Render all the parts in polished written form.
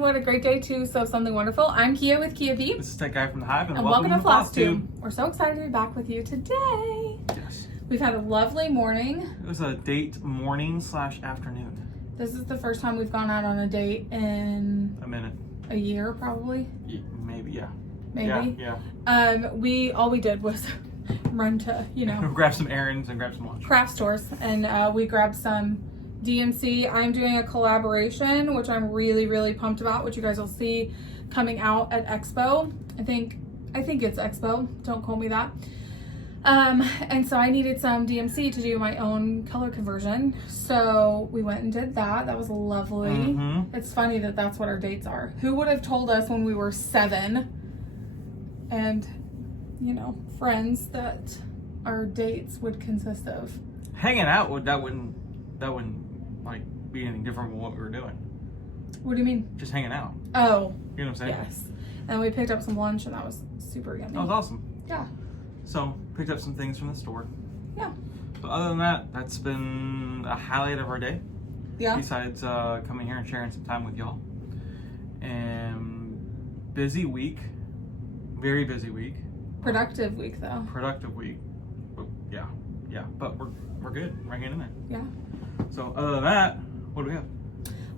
everyone. What a great day to sew something wonderful. I'm Kia with Kia B. This is Tech Guy from the Hive, and welcome to Flosstube. We're so excited to be back with you today. Yes. We've had a lovely morning. It was a date morning/afternoon. This is the first time we've gone out on a date in a minute. A year, probably. Maybe, yeah. Maybe. Yeah. All we did was run to, grab some errands and grab some lunch. Craft stores, and we grabbed some DMC. I'm doing a collaboration, which I'm really, really pumped about, which you guys will see coming out at Expo. I think it's Expo. Don't quote me that. And so I needed some DMC to do my own color conversion. So we went and did that. That was lovely. Mm-hmm. It's funny that that's what our dates are. Who would have told us when we were 7 and, friends that our dates would consist of hanging out? That wouldn't like be anything different from what we were doing. What do you mean? Just hanging out. Oh. You know what I'm saying? Yes. And we picked up some lunch and that was super yummy. That was awesome. Yeah. So, picked up some things from the store. Yeah. But other than that, that's been a highlight of our day. Yeah. Besides coming here and sharing some time with y'all. And busy week. Very busy week. Productive week, though. Productive week. But yeah. But we're good. We're hanging in there. Yeah. So, other than that, what do we have?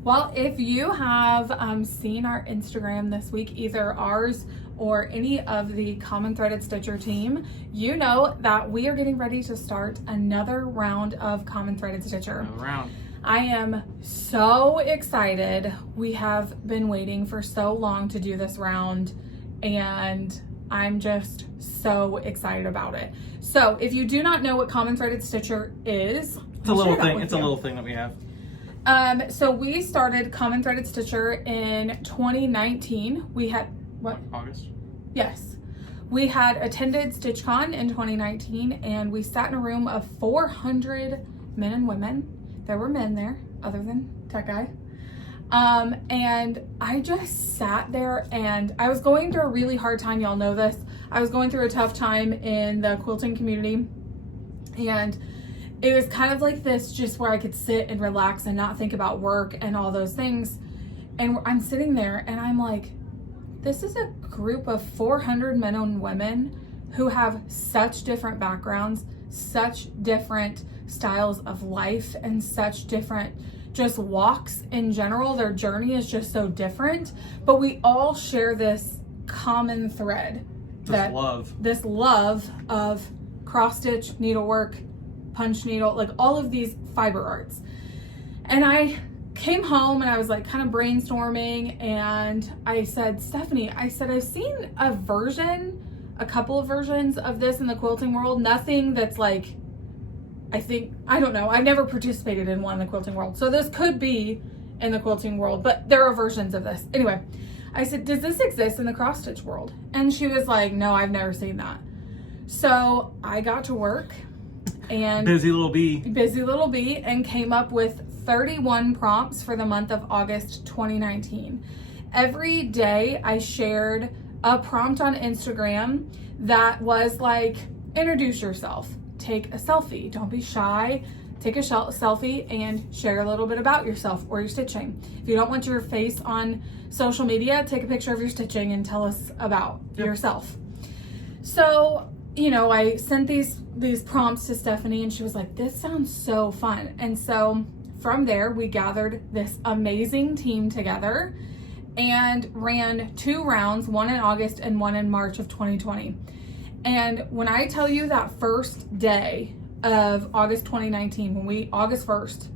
Well, if you have seen our Instagram this week, either ours or any of the Common Threaded Stitcher team, you know that we are getting ready to start another round of Common Threaded Stitcher. Another round. I am so excited. We have been waiting for so long to do this round, and I'm just so excited about it. So if you do not know what Common Threaded Stitcher is, it's a little thing. It's a little thing that we have. So we started Common Threaded Stitcher in 2019. We had, what? August? Yes. We had attended StitchCon in 2019, and we sat in a room of 400 men and women. There were men there, other than Tech Guy. And I just sat there, and I was going through a really hard time. Y'all know this. I was going through a tough time in the quilting community, and it was kind of like this, just where I could sit and relax and not think about work and all those things. And I'm sitting there and I'm like, this is a group of 400 men and women who have such different backgrounds, such different styles of life, and such different just walks in general. Their journey is just so different, but we all share this common thread. This love of cross stitch, needlework, punch needle, like all of these fiber arts. And I came home and I was like kind of brainstorming, and I said, Stephanie, I've seen a couple of versions of this in the quilting world. Nothing that's like, I don't know. I've never participated in one in the quilting world. So this could be in the quilting world, but there are versions of this. Anyway, I said, does this exist in the cross stitch world? And she was like, no, I've never seen that. So I got to work. And busy little bee, and came up with 31 prompts for the month of August 2019. Every day I shared a prompt on Instagram that was like, introduce yourself, take a selfie, don't be shy, take a selfie and share a little bit about yourself or your stitching. If you don't want your face on social media, take a picture of your stitching and tell us about yourself. So I sent these prompts to Stephanie, and she was like, this sounds so fun. And so from there, we gathered this amazing team together and ran 2 rounds, one in August and one in March of 2020. And when I tell you that first day of August 2019, August 1st,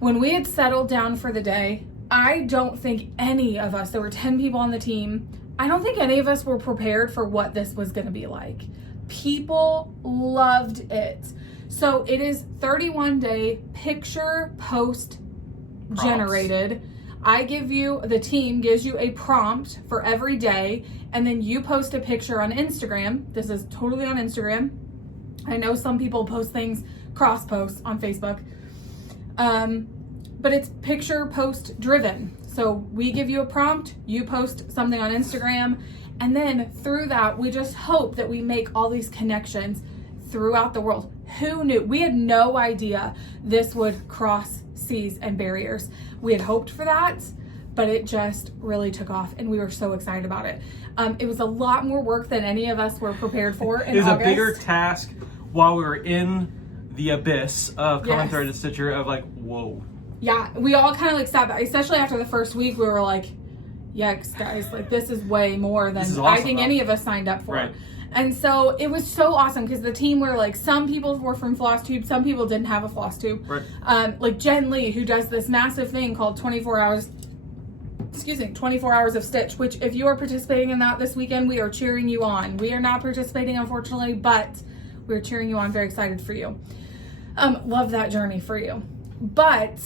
when we had settled down for the day, I don't think any of us, there were 10 people on the team, I don't think any of us were prepared for what this was going to be like. People loved it. So it is 31-day picture post generated. The team gives you a prompt for every day, and then you post a picture on Instagram. This is totally on Instagram. I know some people post things, cross posts on Facebook. But it's picture post driven. So we give you a prompt, you post something on Instagram, and then through that, we just hope that we make all these connections throughout the world. Who knew? We had no idea this would cross seas and barriers. We had hoped for that, but it just really took off, and we were so excited about it. It was a lot more work than any of us were prepared for in It was August. a bigger task while we were in the abyss of Common Threaded Stitcher of like, whoa. Yeah, we all kind of like sat back, especially after the first week, we were like, yikes, guys, like this is way more than awesome, I think any of us signed up for. Right. And so it was so awesome because the team were like, some people were from Flosstube, some people didn't have a Flosstube. Right. Like Jen Lee, who does this massive thing called 24 hours of stitch, which if you are participating in that this weekend, we are cheering you on. We are not participating, unfortunately, but we're cheering you on. Very excited for you. Love that journey for you. But,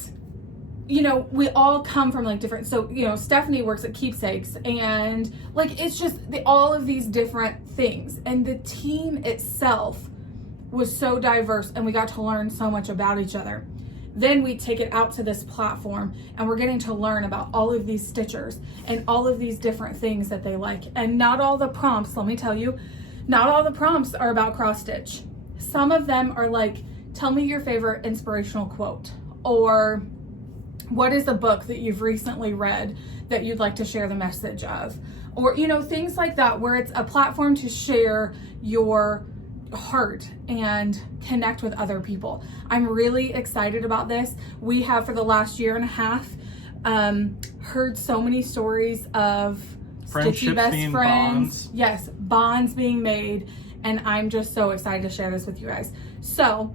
you know, we all come from like different, so, you know, Stephanie works at Keepsakes, and like, it's just all of these different things. And the team itself was so diverse, and we got to learn so much about each other. Then we take it out to this platform, and we're getting to learn about all of these stitchers and all of these different things that they like. And not all the prompts, let me tell you, not all the prompts are about cross stitch. Some of them are like, tell me your favorite inspirational quote, or what is a book that you've recently read that you'd like to share the message of, or, you know, things like that, where it's a platform to share your heart and connect with other people. I'm really excited about this. We have, for the last year and a half, heard so many stories of stitchy best friends. Bonds. Yes, bonds being made, and I'm just so excited to share this with you guys. So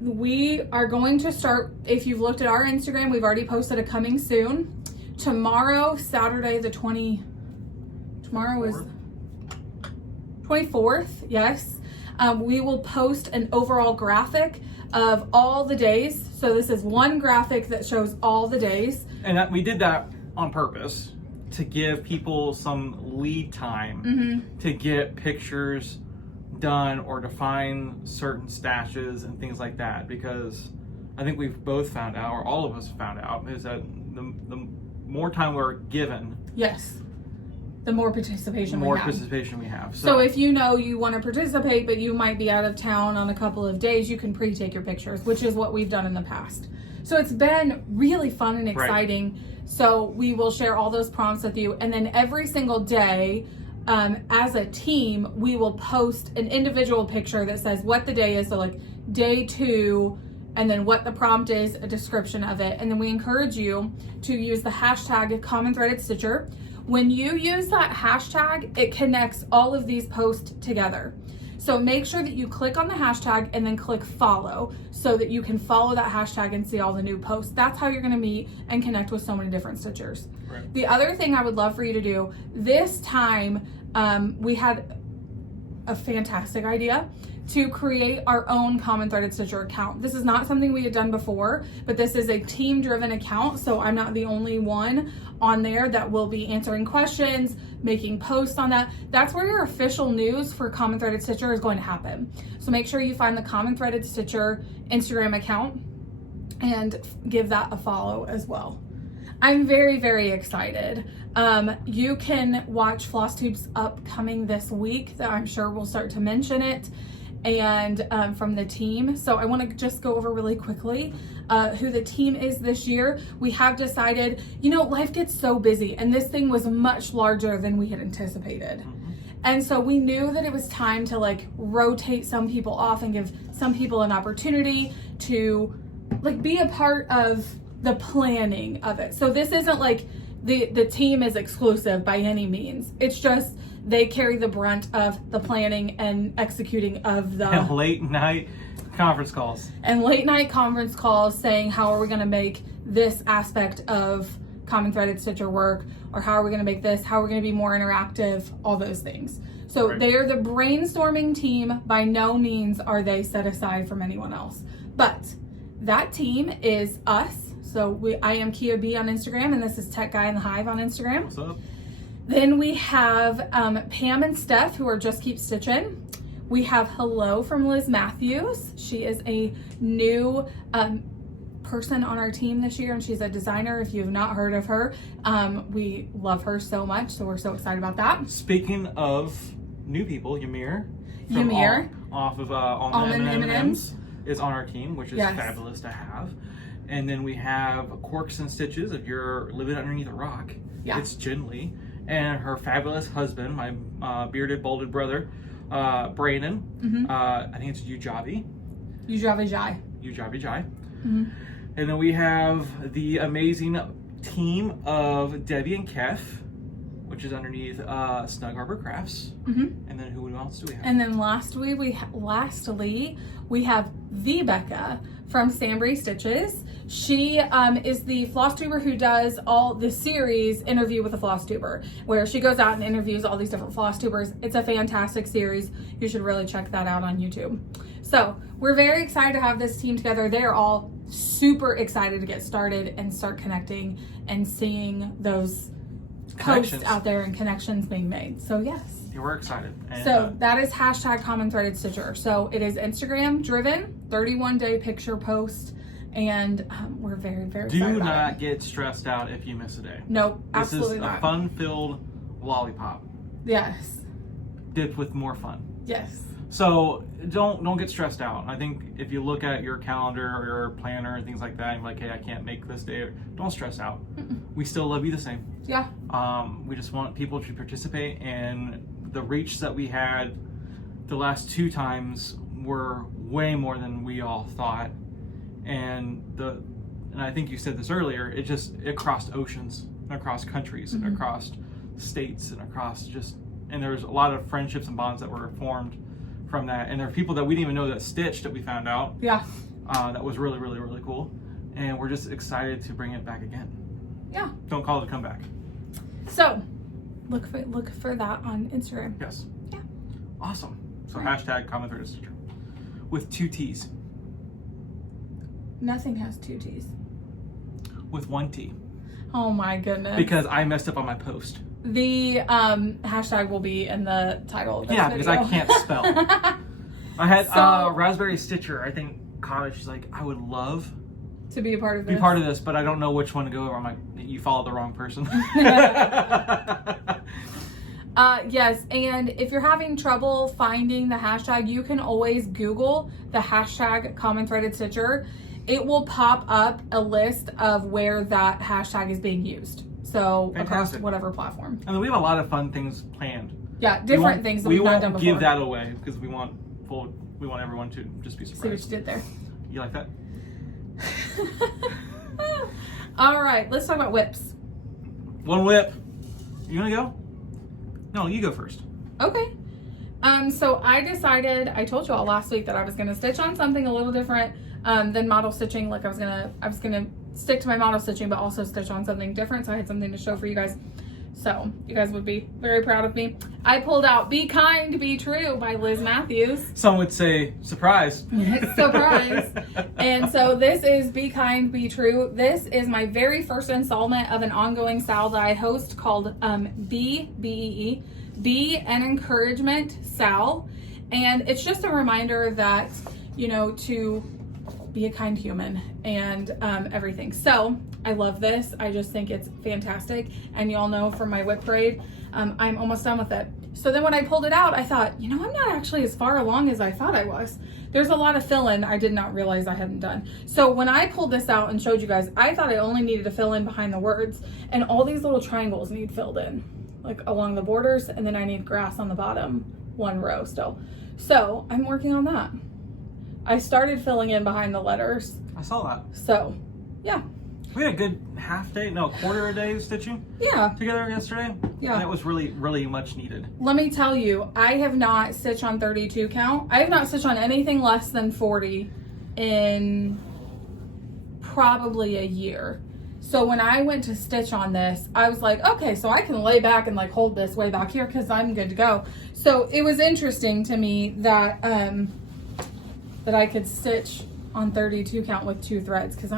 we are going to start, if you've looked at our Instagram, we've already posted a coming soon. Tomorrow, Saturday the 24th, yes. We will post an overall graphic of all the days. So this is one graphic that shows all the days. And we did that on purpose to give people some lead time to get pictures done or to find certain stashes and things like that. Because I think we've both found out, or all of us found out, is that the more time we're given, yes, the more participation we have. So if you know you want to participate, but you might be out of town on a couple of days, you can pre-take your pictures, which is what we've done in the past. So it's been really fun and exciting. Right. So we will share all those prompts with you. And then every single day, as a team, we will post an individual picture that says what the day is. So like day 2, and then what the prompt is, a description of it. And then we encourage you to use the hashtag Common Threaded Stitcher. When you use that hashtag, it connects all of these posts together. So make sure that you click on the hashtag and then click follow so that you can follow that hashtag and see all the new posts. That's how you're gonna meet and connect with so many different stitchers. Right. The other thing I would love for you to do, this time we had a fantastic idea to create our own Common Threaded Stitcher account. This is not something we had done before, but this is a team-driven account, so I'm not the only one on there that will be answering questions, making posts on that. That's where your official news for Common Threaded Stitcher is going to happen. So make sure you find the Common Threaded Stitcher Instagram account and give that a follow as well. I'm very, very excited. You can watch Flosstube's upcoming this week, that I'm sure we'll start to mention it, and from the team. So I want to just go over really quickly who the team is this year. We have decided, you know, life gets so busy, and this thing was much larger than we had anticipated. And so we knew that it was time to like rotate some people off and give some people an opportunity to like be a part of the planning of it. So this isn't like the team is exclusive by any means. It's just they carry the brunt of the planning and executing of the and late night conference calls saying, how are we going to make this aspect of Common Threaded Stitcher work, or how are we going to make this, how are we going to be more interactive, all those things. So right. They are the brainstorming team. By no means are they set aside from anyone else, but that team is us. So I am Kia B on Instagram, and this is Tech Guy in the Hive on Instagram. What's up? Then we have Pam and Steph, who are Just Keep Stitching. We have Hello from Liz Mathews. She is a new person on our team this year, and she's a designer. If you have not heard of her, we love her so much, so we're so excited about that. Speaking of new people, Yamir from off of Almond M&Ms is on our team, which is fabulous to have. And then we have Quirks and Stitches, if you're living underneath a rock. Yeah. It's Jinli. And her fabulous husband, my bearded, balded brother, Brayden. I think it's Ujaviji. Ujaviji. And then we have the amazing team of Debbie and Keph, which is underneath snugharborcrafts. And then who else do we have? And then lastly, we have the Becca from SamBrieStitches. She is the Flosstuber who does all the series Interview with a Flosstuber, where she goes out and interviews all these different Flosstubers. It's a fantastic series. You should really check that out on YouTube. So we're very excited to have this team together. They're all super excited to get started and start connecting and seeing those posts out there and connections being made. So yes. Yeah, we're excited. And, so that is hashtag Common Threaded Stitcher. So it is Instagram driven, 31-day picture post. And we're very, very excited. Do not get stressed out if you miss a day. Nope, absolutely not. This is a fun-filled lollipop. Yes. Dipped with more fun. Yes. So don't get stressed out. I think if you look at your calendar or your planner and things like that, and you're like, hey, I can't make this day. Don't stress out. We still love you the same. Yeah. We just want people to participate, and the reach that we had the last 2 times were way more than we all thought. And I think you said this earlier, it crossed oceans, and across countries, and across states, and and there's a lot of friendships and bonds that were formed from that. And there are people that we didn't even know that stitched that we found out. Yeah. That was really, really, really cool. And we're just excited to bring it back again. Yeah. Don't call it a comeback. So look for that on Instagram. Yes. Yeah. Awesome. So hashtag Common Threaded Stitcher with 2 T's. Nothing has 2 T's. With 1 T. Oh my goodness. Because I messed up on my post. The hashtag will be in the title of this video. Because I can't spell. I had Raspberry Stitcher, I think, comment. She's like, I would love to be a part of this. But I don't know which one to go over. I'm like, you followed the wrong person. Yes, and if you're having trouble finding the hashtag, you can always Google the hashtag Common Threaded Stitcher. It will pop up a list of where that hashtag is being used. So across whatever platform. And then we have a lot of fun things planned. Yeah, different things that we've not done before. We won't give that away because we want everyone to just be surprised. See what you did there. You like that? All right, let's talk about whips. One whip. You gonna go? No, you go first. Okay. So I told you all last week that I was gonna stitch on something a little different than model stitching. Like I was gonna stick to my model stitching, but also stitch on something different. So I had something to show for you guys. So you guys would be very proud of me. I pulled out Be Kind, Be True by Liz Mathews. Some would say surprise. Surprise. And so this is Be Kind, Be True. This is my very first installment of an ongoing style that I host called B-E-E, Be an Encouragement Sal. And it's just a reminder that, to be a kind human and everything. So I love this. I just think it's fantastic. And y'all know from my whip braid, I'm almost done with it. So then when I pulled it out, I thought, I'm not actually as far along as I thought I was. There's a lot of fill-in I did not realize I hadn't done. So when I pulled this out and showed you guys, I thought I only needed to fill in behind the words, and all these little triangles need filled in, like along the borders, and then I need grass on the bottom, 1 row still. So I'm working on that. I started filling in behind the letters. I saw that. So, yeah. We had a good quarter a day stitching. Yeah. Together yesterday. Yeah. And it was really, really much needed. Let me tell you, I have not stitched on 32 count. I have not stitched on anything less than 40 in probably a year. So when I went to stitch on this, I was like, okay, so I can lay back and like hold this way back here because I'm good to go. So it was interesting to me that that I could stitch on 32 count with 2 threads, because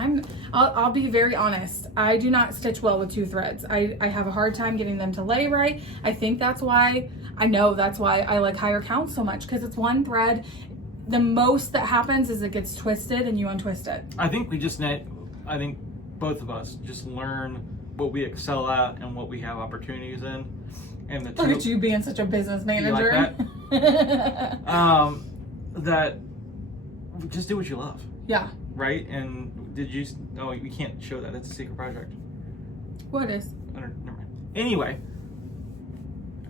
I'll be very honest, I do not stitch well with 2 threads. I have a hard time getting them to lay right. I think that's why I like higher count so much, because it's 1 thread. The most that happens is it gets twisted and you untwist it. I think both of us just learn what we excel at and what we have opportunities in. And Look at you being such a business manager. You like that? That just do what you love. Yeah. right? And did you? Oh, you can't show that. It's a secret project. What is? Never mind. Anyway.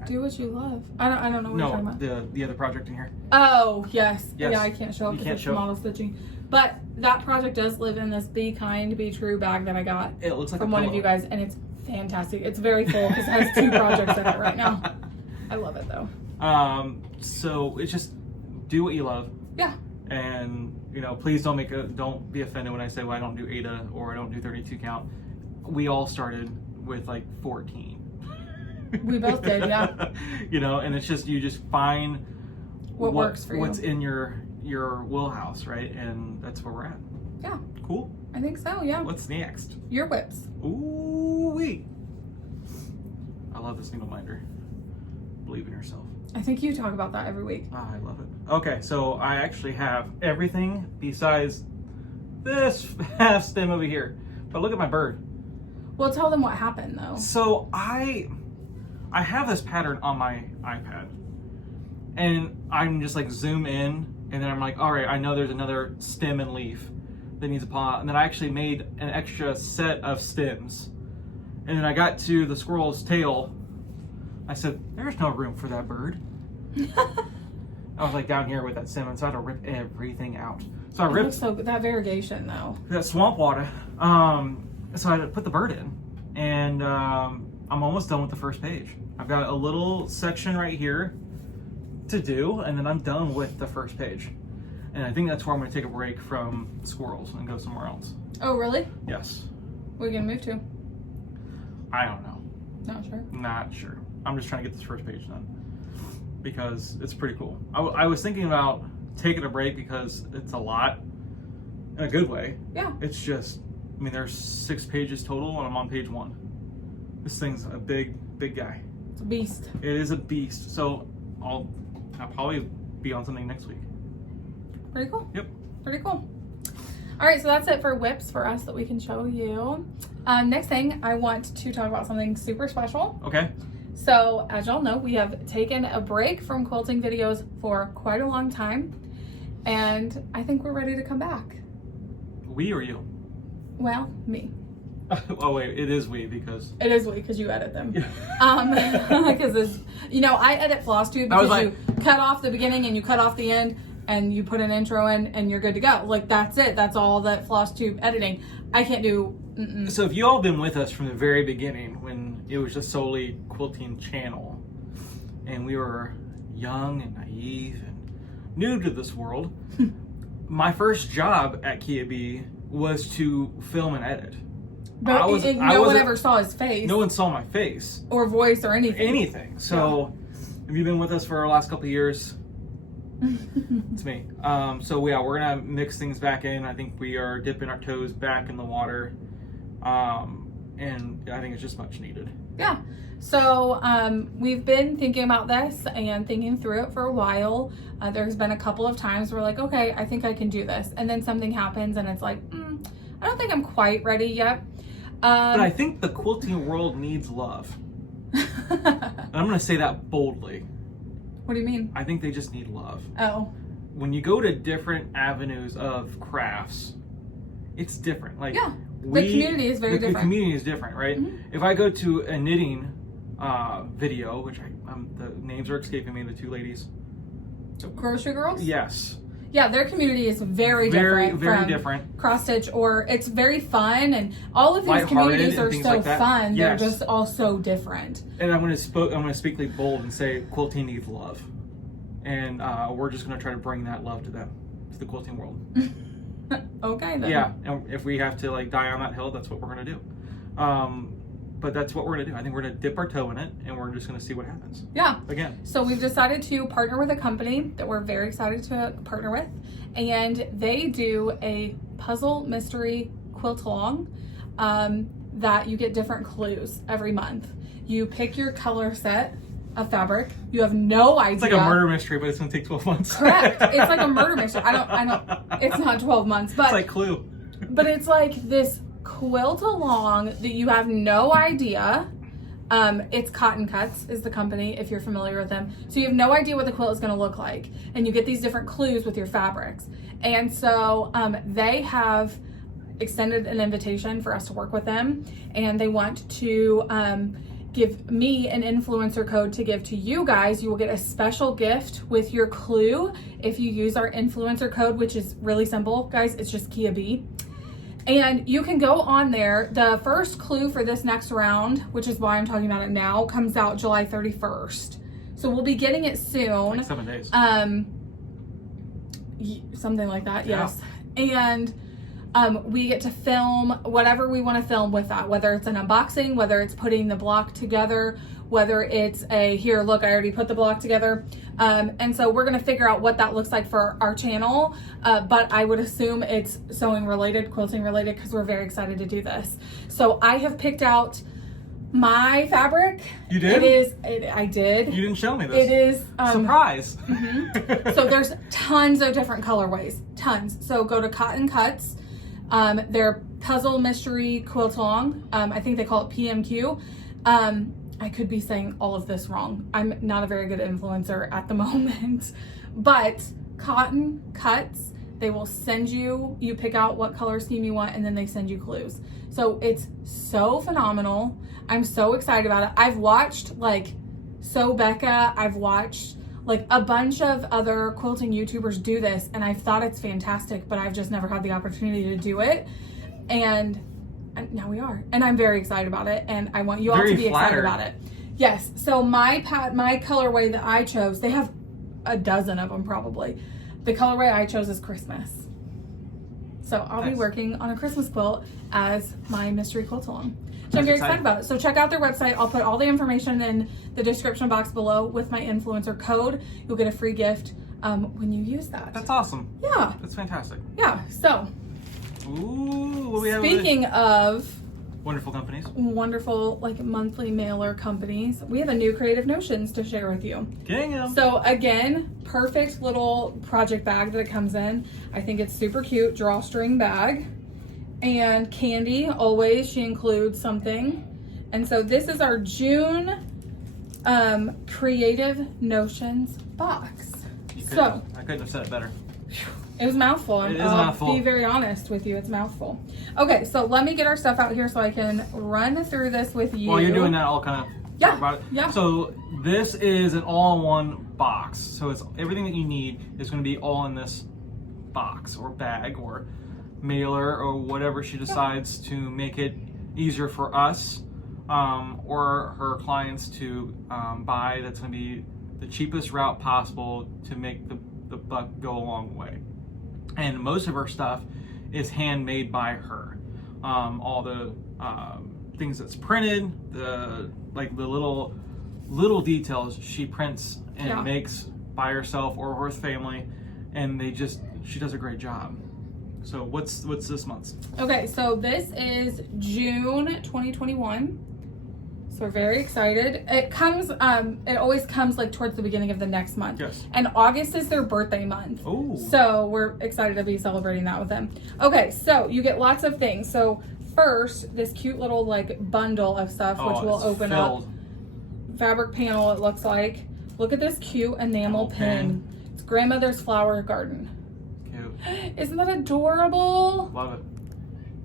Do what you love. I don't know what you're talking about. The other project in here. Oh, yes. Yes. Yeah, I can't show it because it's model stitching. But that project does live in this Be Kind, Be True bag that I got It looks like from a one of pillow. you guys, and it's fantastic. It's very full because it has 2 projects in it right now. I love it though. So it's just do what you love. Yeah. And please don't be offended when I say, well, I don't do Ada or I don't do 32 count. We all started with like 14. We both did, yeah. And it's just you just find what works for you. What's in your wheelhouse, right? And that's where we're at. Yeah. Cool. I think so, yeah. What's next? Your whips. Ooh-wee. I love this needle minder. Believe in yourself. I think you talk about that every week. I love it. Okay, so I actually have everything besides this half stem over here. But look at my bird. Well, tell them what happened though. So I have this pattern on my iPad, and I'm just like zoom in, and then I'm like, all right, I know there's another stem and leaf that needs a pot, and then I actually made an extra set of stems, and then I got to the squirrel's tail. I said, there's no room for that bird. I was like down here with that stem, and so I had to rip everything out. So I ripped that variegation though. that swamp water. So I had to put the bird in, and I'm almost done with the first page. I've got a little section right here to do, and then I'm done with the first page. And I think that's where I'm going to take a break from squirrels and go somewhere else. Oh, really? Yes. Where are you going to move to? I don't know. Not sure. Not sure. I'm just trying to get this first page done because it's pretty cool. I was thinking about taking a break because it's a lot in a good way. Yeah. It's just, there's 6 pages total, and I'm on page 1. This thing's a big guy. It's a beast. It is a beast. So I'll probably be on something next week. Pretty cool. Yep. Pretty cool. All right, so that's it for whips for us that we can show you. Next thing, I want to talk about something super special. Okay. So as y'all know, we have taken a break from quilting videos for quite a long time, and I think we're ready to come back. We or you? Well, me. Oh wait, it is we because it is we because you edit them. Yeah. Because this, I edit Flosstube because you cut off the beginning and you cut off the end and you put an intro in and you're good to go. Like that's it. That's all that Flosstube editing. I can't do. So if you all been with us from the very beginning when it was just solely quilting channel, and we were young and naive and new to this world, my first job at Kia was to film and edit. But no one ever saw his face. No one saw my face. Or voice or anything. So, If you've been with us for the last couple of years, it's me. So yeah, we're gonna mix things back in. I think we are dipping our toes back in the water. And I think it's just much needed. Yeah. So we've been thinking about this and thinking through it for a while. There's been a couple of times where we're like, okay, I think I can do this. And then something happens and it's like, I don't think I'm quite ready yet. But I think the quilting world needs love. And I'm going to say that boldly. What do you mean? I think they just need love. Oh. When you go to different avenues of crafts, it's different. Like, yeah. The community is very different. The community is different, right? Mm-hmm. If I go to a knitting video, which the names are escaping me, the 2 ladies. Grocery Girls? Yes. Yeah, their community is very different. Very from different. Cross stitch, or it's very fun, and all of these communities are so fun. Yes. They're just all so different. And I'm going to speak bold and say quilting needs love, and we're just going to try to bring that love to them, to the quilting world. Okay then. Yeah, and if we have to like die on that hill, that's what we're going to do. But that's what we're going to do. I think we're going to dip our toe in it, and we're just going to see what happens. Yeah. Again. So we've decided to partner with a company that we're very excited to partner with, and they do a puzzle mystery quilt along that you get different clues every month. You pick your color set of fabric. You have no idea. It's like a murder mystery, but it's going to take 12 months. Correct. It's like a murder mystery. I don't. It's not 12 months, but it's like Clue. But it's like this quilt along that you have no idea It's Cotton Cuts is the company, if you're familiar with them. So you have no idea what the quilt is going to look like. And you get these different clues with your fabrics. And so they have extended an invitation for us to work with them. And they want to give me an influencer code to give to you guys. You will get a special gift with your clue if you use our influencer code, which is really simple, guys. It's just Kia B. And you can go on there. The first clue for this next round, which is why I'm talking about it now, comes out July 31st. So we'll be getting it soon. Like 7 days. Something like that, Yeah. yes. And we get to film whatever we want to film with that, whether it's an unboxing, whether it's putting the block together, whether it's a, here, look, I already put the block together. And so we're going to figure out what that looks like for our channel. But I would assume it's sewing related, quilting related, because we're very excited to do this. So I have picked out my fabric. You did? I did. You didn't show me this. It is. Surprise. So there's tons of different colorways, tons. So go to Cotton Cuts. Their puzzle mystery quilt along. I think they call it PMQ. I could be saying all of this wrong. I'm not a very good influencer at the moment, but Cotton Cuts, they will send you, you pick out what color scheme you want, and then they send you clues. So it's so phenomenal. I'm so excited about it. I've watched like Becca, I've watched like a bunch of other quilting YouTubers do this, and I've thought it's fantastic, but I've just never had the opportunity to do it. And now we are, and I'm very excited about it, and I want you all to be excited about it. Yes. So my colorway that I chose, they have a dozen of them probably. The colorway I chose is Christmas. So I'll be working on a Christmas quilt as my mystery quilt along. So I'm very excited about it. So check out their website. I'll put all the information in the description box below with my influencer code. You'll get a free gift when you use that. That's awesome. Yeah. That's fantastic. Yeah. So. Ooh, what we have. Speaking of wonderful companies, wonderful like monthly mailer companies, we have a new Creative Notions to share with you. Getting them. So again, perfect little project bag that it comes in. I think it's super cute, drawstring bag. And Candy, always, she includes something. And so this is our June Creative Notions box. I couldn't have said it better. It was a mouthful. It is a mouthful. I'll be very honest with you. It's a mouthful. Okay, so let me get our stuff out here so I can run through this with you. While you're doing that, I'll kind of talk about it. Yeah. So this is an all-in-one box. So it's everything that you need is going to be all in this box or bag or mailer or whatever she decides to make it easier for us or her clients to buy. That's going to be the cheapest route possible to make the buck go a long way. And most of her stuff is handmade by her. All the things that's printed, the little details she prints and makes by herself or her family, and she does a great job. So what's this month's? Okay, so this is June 2021. So we're very excited. It comes, it always comes like towards the beginning of the next month. Yes. And August is their birthday month. Oh. So we're excited to be celebrating that with them. Okay, so you get lots of things. So first, this cute little like bundle of stuff, which we'll open up. Fabric panel, it looks like. Look at this cute enamel pin. It's Grandmother's Flower Garden. Cute. Isn't that adorable? Love it.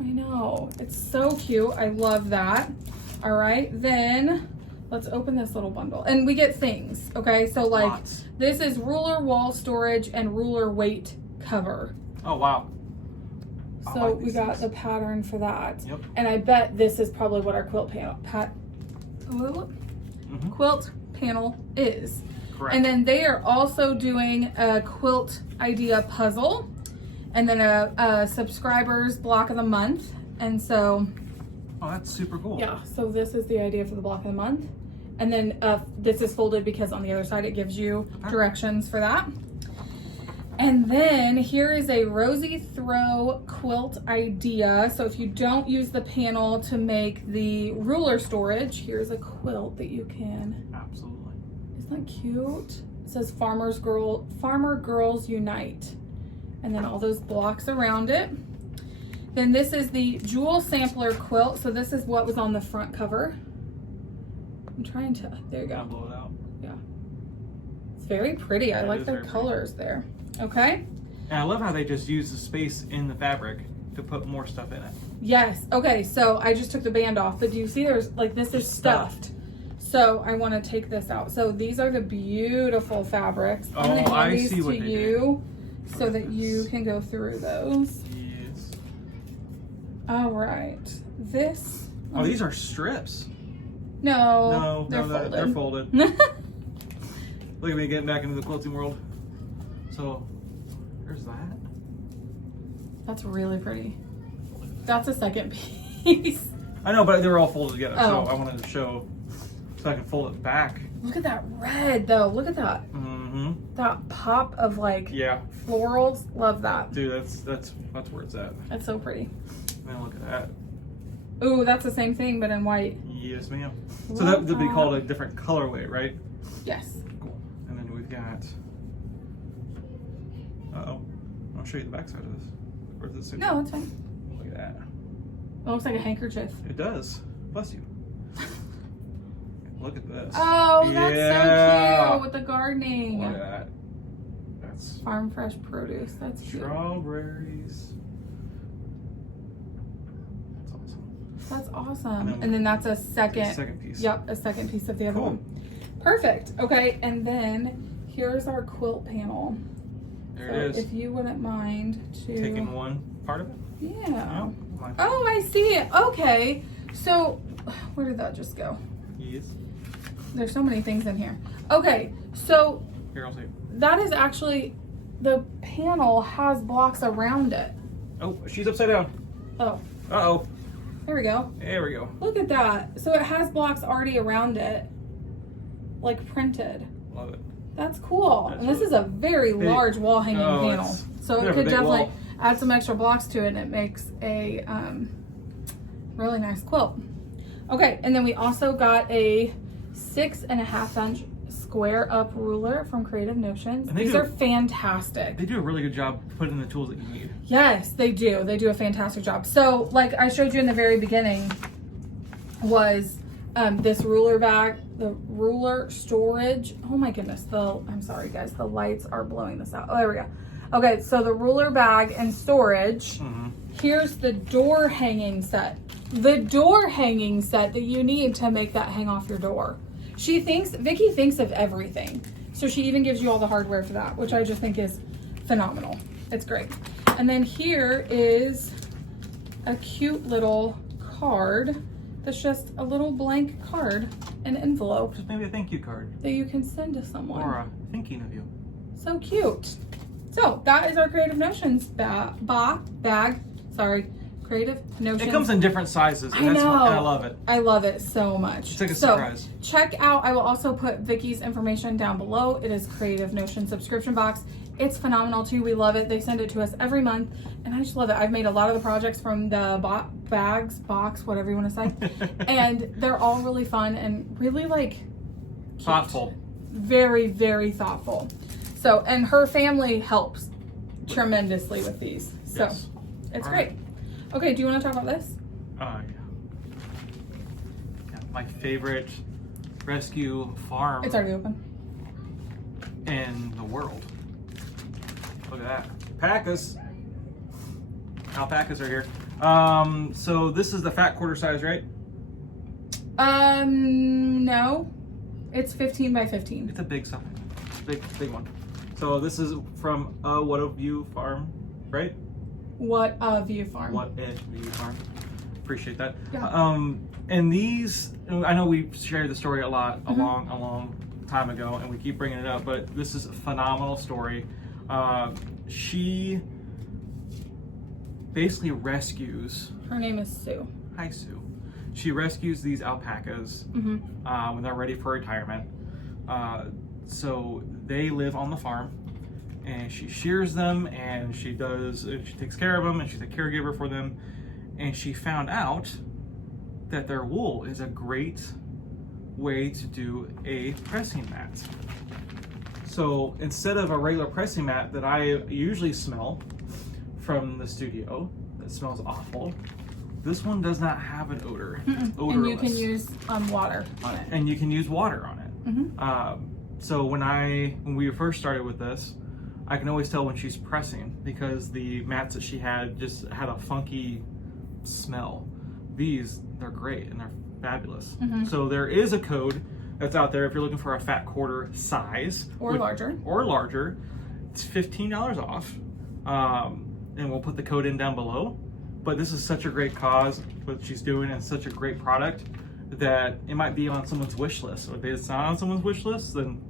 I know. It's so cute. I love that. All right, then let's open this little bundle. And we get things, okay? So like this is ruler wall storage and ruler weight cover. Oh, wow. So we got the pattern for that. Yep. And I bet this is probably what our quilt panel is. Correct. And then they are also doing a quilt idea puzzle and then a subscribers block of the month. And so oh, that's super cool. yeah, so this is the idea for the block of the month. And then this is folded because on the other side it gives you directions for that. And then here is a rosy throw quilt idea. So if you don't use the panel to make the ruler storage, here's a quilt that you can. Absolutely. Isn't that cute? It says Farmer Girls Unite. And then all those blocks around it. Then this is the Jewel Sampler quilt. So this is what was on the front cover. I'm trying to, there you go. Blow it out. Yeah. It's very pretty. Yeah, I like the colors there. Okay. And I love how they just use the space in the fabric to put more stuff in it. Yes. Okay, so I just took the band off, but do you see there's like this is stuffed. So I want to take this out. So these are the beautiful fabrics. I'm going to hand these to you so that you can go through those. Yes. All right. This. Oh, these are strips. No, they're folded. They're folded. Look at me getting back into the quilting world. So, there's that. That's really pretty. That's a second piece. I know, but they were all folded together, Oh. so I wanted to show so I can fold it back. Look at that red, though. Look at that. Mm-hmm. That pop of like florals. Love that. Dude, that's where it's at. That's so pretty. Man, look at that. Ooh, that's the same thing, but in white. Yes, ma'am. So that would be called a different colorway, right? Yes. Cool. And then we've got. Uh-oh. I'll show you the back side of this. Or is it No, it's fine. Look at that. It looks like a handkerchief. It does. Bless you. Look at this. Oh, that's so cute with the gardening. Look at that. That's Farm fresh produce. That's cute. strawberries. That's awesome. And then that's a second piece. Yep, a second piece of the other one. Perfect. Okay, and then here's our quilt panel. There it is. If you wouldn't mind to taking one part of it. Yeah. Oh, I see it. Okay. So where did that just go? Yes. There's so many things in here. Okay, so Here, I'll see. that is actually the panel has blocks around it. Oh, she's upside down. Oh. Uh-oh. There we go. There we go. Look at that. So it has blocks already around it, like printed. Love it. That's cool. That's and this is a very large wall hanging panel. So it could definitely add some extra blocks to it and it makes a really nice quilt. Okay, and then we also got a 6.5-inch square up ruler from Creative Notions. These are fantastic. They do a really good job putting in the tools that you need. Yes, they do. They do a fantastic job. So like I showed you in the very beginning was this ruler bag, the ruler storage. Oh my goodness. I'm sorry guys, the lights are blowing this out. Oh, there we go. Okay, so the ruler bag and storage. Here's the door hanging set. The door hanging set that you need to make that hang off your door. Vicky thinks of everything. So she even gives you all the hardware for that, which I just think is phenomenal. It's great. And then here is a cute little card that's just a little blank card, an envelope. Just maybe a thank you card. That you can send to someone. Or a thinking of you. So cute. So that is our Creative Notions bag. Sorry. Creative Notions. It comes in different sizes, and and I love it. I love it so much. It's like a surprise. Check out, I will also put Vicky's information down below. It is Creative Notion subscription box. It's phenomenal too. We love it. They send it to us every month, and I just love it. I've made a lot of the projects from the box, whatever you want to say, and they're all really fun and really like cute. Thoughtful. Very, very thoughtful. So, and her family helps tremendously with these. So, it's great. Okay, do you want to talk about this? Yeah. My favorite rescue farm. It's already open. In the world. Look at that. Alpacas. Alpacas are here. So this is the fat quarter size, right? No. It's 15 by 15. It's a big size. Big one. So this is from What a View Farm, right? What a View Farm. What a View Farm. Appreciate that. Yeah. And these, I know we've shared the story a lot a long time ago, and we keep bringing it up, but this is a phenomenal story. She basically rescues. Her name is Sue. Hi, Sue. She rescues these alpacas when they're ready for retirement. So they live on the farm, and she shears them, and she takes care of them, and she's a caregiver for them. And she found out that their wool is a great way to do a pressing mat. So instead of a regular pressing mat that I usually smell from the studio, that smells awful, This one does not have an odor. It's odorless. And you can use water on it. And you can use water on it. So when we first started with this, I can always tell when she's pressing because the mats that she had just had a funky smell. They're great and they're fabulous. So there is a code that's out there if you're looking for a fat quarter size. Or larger. Or larger. It's $15 off. And we'll put the code in down below. But this is such a great cause, what she's doing, and such a great product that it might be on someone's wish list. So if it's not on someone's wish list, then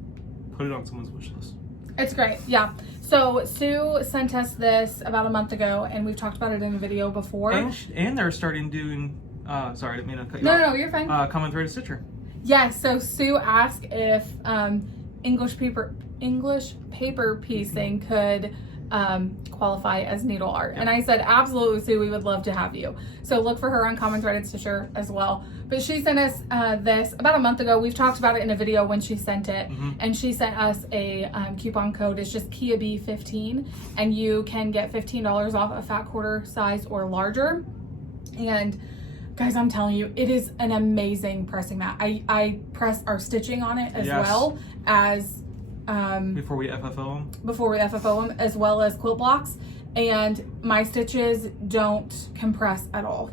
put it on someone's wish list. It's great, yeah. So Sue sent us this about a month ago, and we've talked about it in a video before. And they're starting doing, sorry, I didn't mean to cut you off. No, you're fine. Common Threaded Stitcher. Yes, so Sue asked if English paper piecing could qualify as needle art. And I said, absolutely, Sue, we would love to have you. So look for her on Common Threaded Stitcher as well. But she sent us this about a month ago. We've talked about it in a video when she sent it. And she sent us a coupon code. It's just KIAB15. And you can get $15 off a fat quarter size or larger. And guys, I'm telling you, it is an amazing pressing mat. I press our stitching on it as well as before we FFO them, as well as quilt blocks, and my stitches don't compress at all.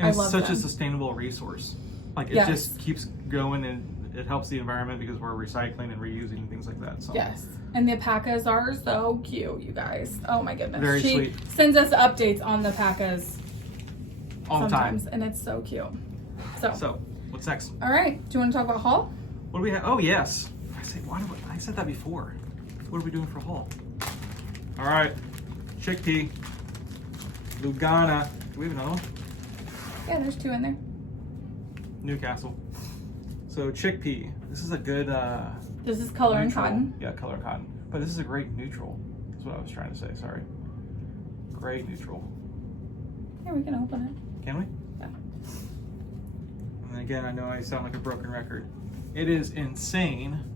And it's such a sustainable resource. Like it just keeps going, and it helps the environment because we're recycling and reusing and things like that. So yes, and the Alpacas are so cute, you guys. Oh my goodness, very sweet. She sends us updates on the Alpacas all the time, and it's so cute. So what's next? All right, do you want to talk about haul? What do we have? Oh yes. I said that before. What are we doing for haul? All right, chickpea, Lugana. Do we have another one? Yeah, there's 2 in there. Newcastle. So chickpea. This is a good. This is color and neutral. cotton. Yeah, color and cotton. But this is a great neutral. That's what I was trying to say. Sorry. Great neutral. Yeah, we can open it. Can we? Yeah. And again, I know I sound like a broken record. It is insane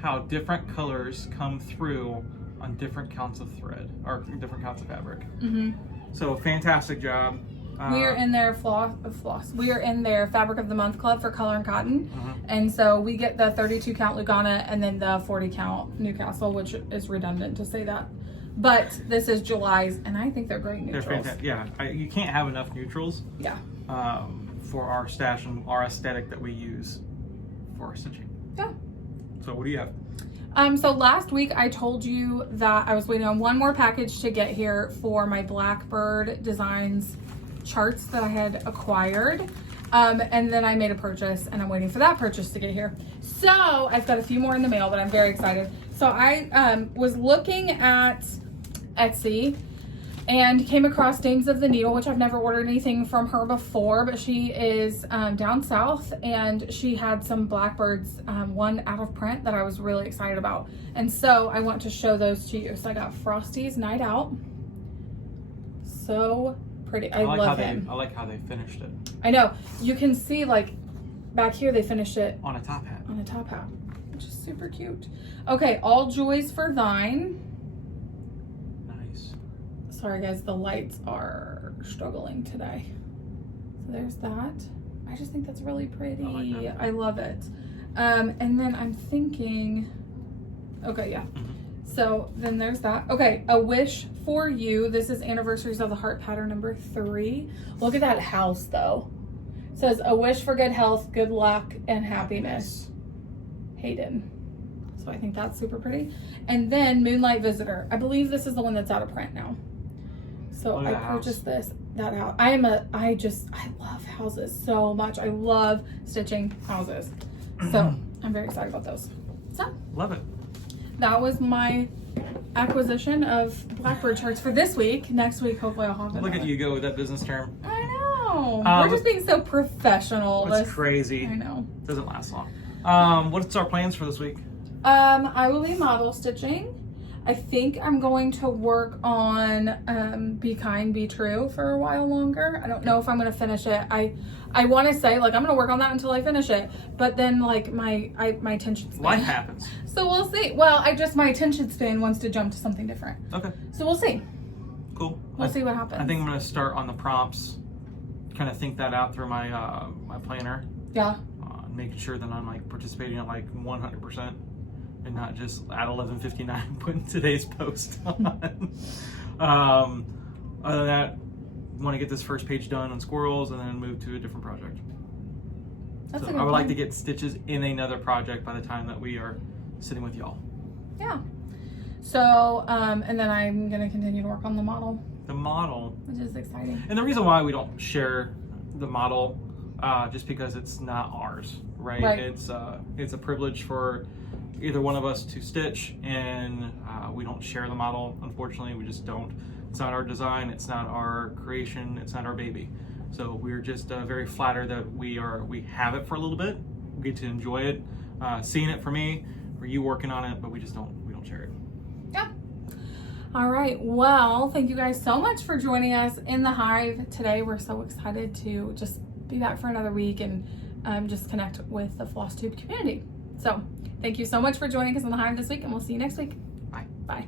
how different colors come through on different counts of thread or different counts of fabric. So fantastic job. We are in their We are in their Fabric of the Month club for color and cotton, and so we get the 32 count Lugana and then the 40 count Newcastle, which is redundant to say that. But this is July's, and I think they're great neutrals. They're fantastic. Yeah, you can't have enough neutrals. Yeah. For our stash and our aesthetic that we use for our stitching. Yeah. So what do you have? So last week I told you that I was waiting on one more package to get here for my Blackbird Designs charts that I had acquired. And then I made a purchase and I'm waiting for that purchase to get here. So I've got a few more in the mail, but I'm very excited. So I was looking at Etsy and came across Dames of the Needle, which I've never ordered anything from her before, but she is down south, and she had some Blackbirds, one out of print that I was really excited about. And so I want to show those to you. So I got Frosty's Night Out. So pretty. I love him. I like how they finished it. I know. You can see like back here they finished it on a top hat. On a top hat, which is super cute. Okay, All Joys for Thine. Sorry guys, the lights are struggling today. So there's that. I just think that's really pretty. I love it. And then I'm thinking, okay, yeah. So then there's that. Okay, A Wish for You. This is Anniversaries of the Heart pattern number 3. Look at that house though. It says, a wish for good health, good luck, and happiness. Hayden. So I think that's super pretty. And then Moonlight Visitor. I believe this is the one that's out of print now. So I purchased that house. I love houses so much. I love stitching houses. So I'm very excited about those. So love it. That was my acquisition of Blackbird charts for this week. Next week, hopefully I'll have it. Look at you go with that business term. I know. We're just being so professional. That's crazy. I know. Doesn't last long. What's our plans for this week? I will be model stitching. I think I'm going to work on Be Kind, Be True for a while longer. I don't know if I'm going to finish it. I want to say, like, I'm going to work on that until I finish it. But then, like, my attention span. Life happens. So we'll see. Well, my attention span wants to jump to something different. Okay. So we'll see. Cool. We'll see what happens. I think I'm going to start on the prompts kind of think that out through my my planner. Yeah. Making sure that I'm like participating at like 100% and not just at 11:59 putting today's post on. Other than that, want to get this first page done on squirrels and then move to a different project. That's so a good I would like to plan. get stitches in another project by the time that we are sitting with y'all. Yeah. So, and then I'm going to continue to work on the model. The model. Which is exciting. And the reason why we don't share the model, just because it's not ours, right? Right. It's a privilege for either one of us to stitch, and we don't share the model. Unfortunately, we just don't. It's not our design. It's not our creation. It's not our baby. So we're just very flattered that we have it for a little bit. We get to enjoy it, seeing it for me, for you working on it, but we don't share it. Yeah. All right. Well, thank you guys so much for joining us in the Hive today. We're so excited to just be back for another week and just connect with the Flosstube community. So thank you so much for joining us in the Hive this week, and we'll see you next week. Bye. Bye.